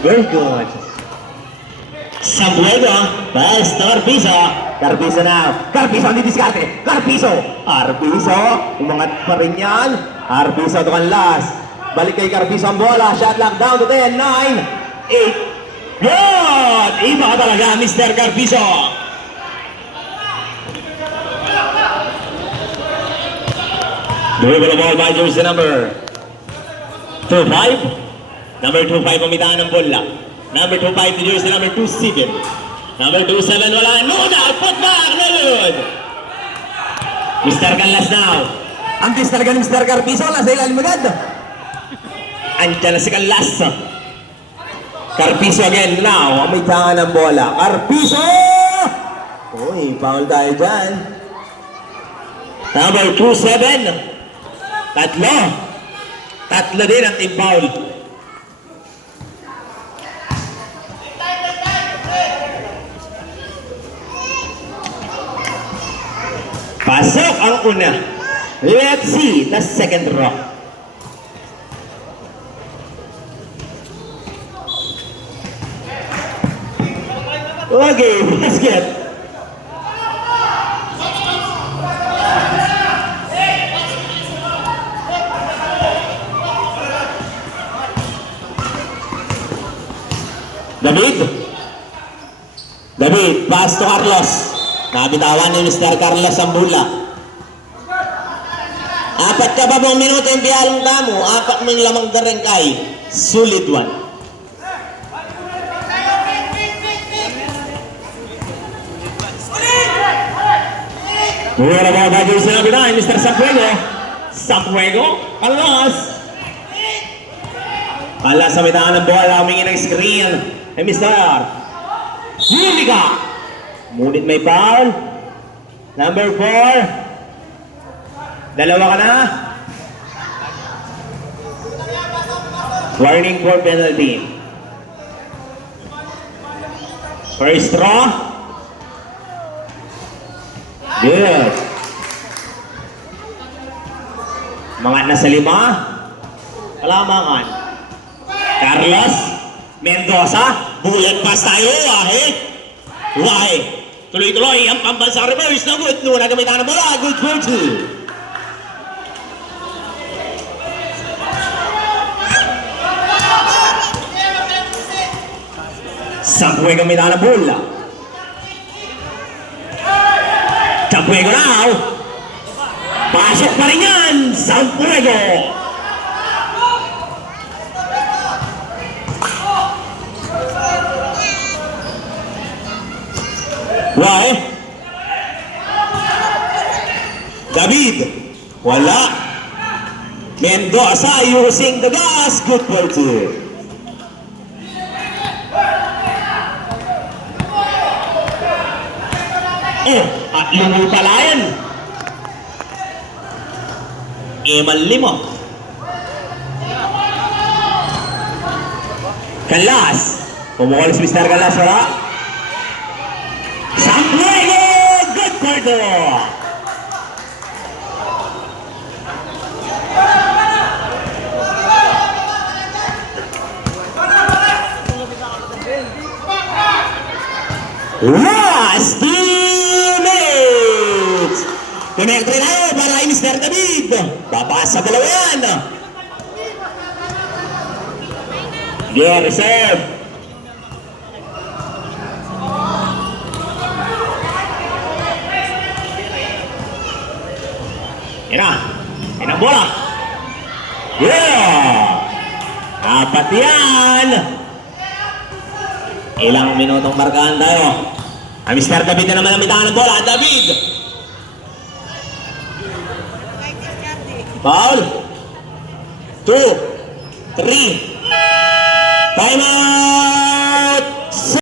Very good. Sambuego. Best Carpizo. Carpizo now. Carpizo ang didiskarte. Carpizo. Carpizo. Umangat pa rin yan. Carpizo to kanlas. Balik kay Carpizo ang bola. Shot lock down to 10, 9, 8. Good! Iba ka talaga, Mr. Carpizo. Dribble the ball by jersey number 25. Number 25 pamitaan ng bola. Number 25 to jersey number 27. Number 27 wala. Luna! Put back! Lulod! Mr. Canlas now. Ang kiss talaga ni Mr. Carpizo. Nasa ilalim agad. Andiyan na si Canlas. Carpizo again now. Pamitaan ng bola. Carpizo! Uy, foul tayo dyan. Number 27. Tatlo din ang team foul. Pasok ang una. Let's see the second row. Okay, basket. David, pass to Carlos. Nabitawan ni Mr. Carlos ang bola. 4 ka ba bang minuto yung piyalong damo? 4 mong lamang darin kay sulit one. Mura ba bagay sinabi na Mr. Sampuego? Sampuego, Carlos. Carlos sa mitaan ng bola, humingi ng screen. Mr. Yuliga. Ngunit may foul. Number 4. Dalawa ka na. Warning for penalty. First draw. Good. Mga nasa 5. Palamangan. Carlos Mendoza. Bullet pass tayo. Wahe. Tuloy-tuloy ang pambansa reverse na good. Nuna gamitan ng bola. Good for 2. Sampuego gamitan ng bola. Sampuego now. Pasok pa rin yan. Sampuego. Why? David. Wala. Mendoza using the gas. Good for 2. At lumul pala yan. Malimo. Canlas. Pumukol si Mr. Canlas. Wala. Sampuego. Good for 2. Last 2 minutes! Connector na yun para kay Mr. David. Babasa dalawa yan. Yeah, reserve. Yan na. Yan ang bola. Yeah! 4 yan. Ilang minutong markahan tayo. Ang Mr. David na naman ang mitaan ng bola. David! Foul. 2, 3. Time out!